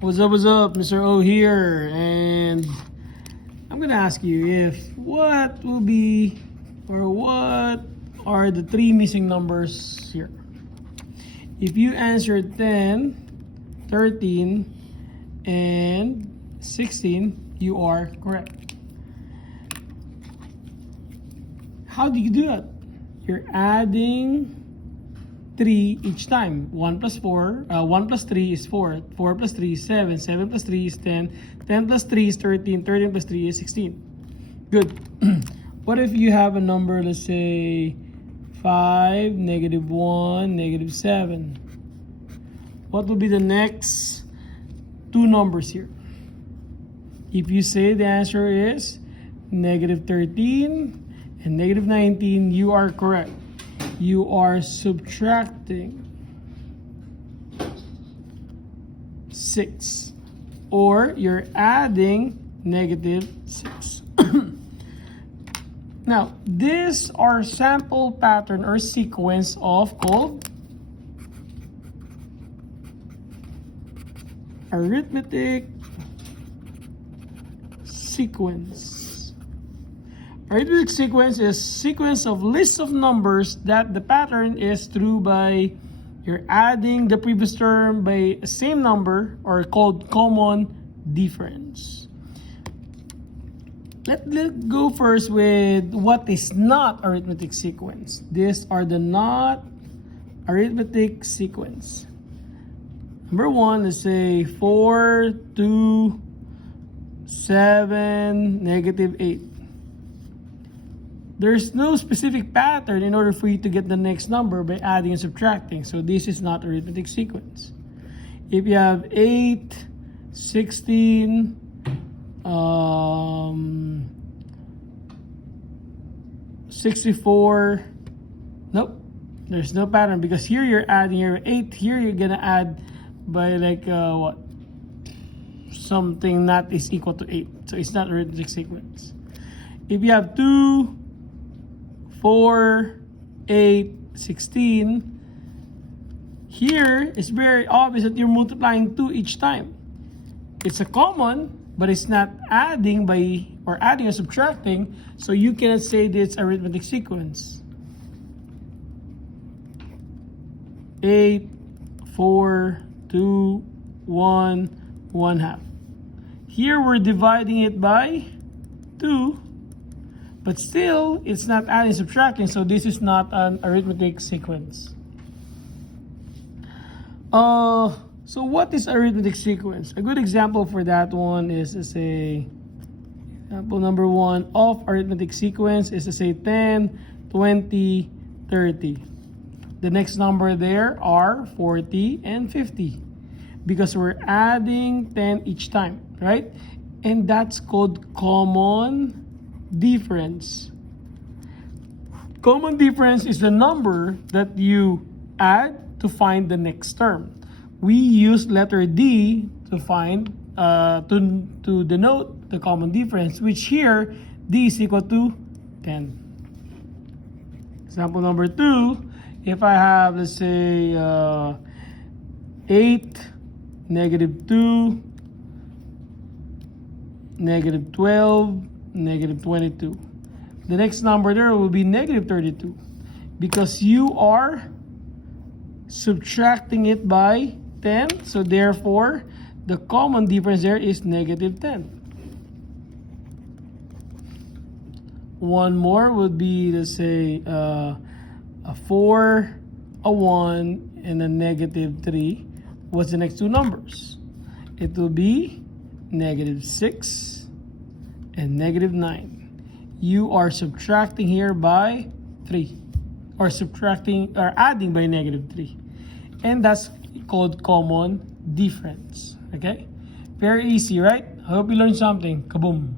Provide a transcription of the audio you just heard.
What's up, Mr. O here, and I'm gonna ask you what will be, or what are the three missing numbers here? If you answered 10, 13, and 16, you are correct. How do you do that? You're adding 3 each time. 1 plus 4, 1 plus 3 is 4, 4 plus 3 is 7, 7 plus 3 is 10, 10 plus 3 is 13, 13 plus 3 is 16. Good. What if you have a number, let's say 5, -1, -7? What will be the next two numbers here? If you say the answer is -13 and -19, you are correct. You are subtracting 6, or you're adding -6. Now, these are sample pattern or sequence of called arithmetic sequence. Arithmetic sequence is sequence of lists of numbers that the pattern is through by you're adding the previous term by a same number, or called common difference. Let's go first with what is not arithmetic sequence. These are the not arithmetic sequence. Number 1, let's say 4, 2, 7, -8. There's no specific pattern in order for you to get the next number by adding and subtracting. So this is not arithmetic sequence. If you have 8, 16, 64, nope, there's no pattern, because here you're adding your 8, here you're gonna add by like what? Something not is equal to 8. So it's not arithmetic sequence. If you have 2, 4, 8, 16, here it's very obvious that you're multiplying 2 each time. It's a common, but it's not adding by, or adding or subtracting, so you cannot say that it's arithmetic sequence. 8, 4, 2, 1, 1/2. Here we're dividing it by 2, but still it's not adding, subtracting, so this is not an arithmetic sequence. So what is arithmetic sequence? A good example for that one is to say, example number 1 of arithmetic sequence is to say 10, 20, 30. The next number there are 40 and 50, because we're adding 10 each time, right? And that's called common difference. Common difference is the number that you add to find the next term. We use letter D to find to denote the common difference, which here D is equal to 10. Example number 2, if I have, let's say 8, -2, -12, -22. The next number there will be -32, because you are subtracting it by 10, so therefore the common difference there is -10. One more would be, let's say a 4, a 1, and a -3. What's the next two numbers? It will be -6 and -9. You are subtracting here by 3, or subtracting or adding by -3, and that's called common difference. Okay, very easy, right? I hope you learned something. Kaboom.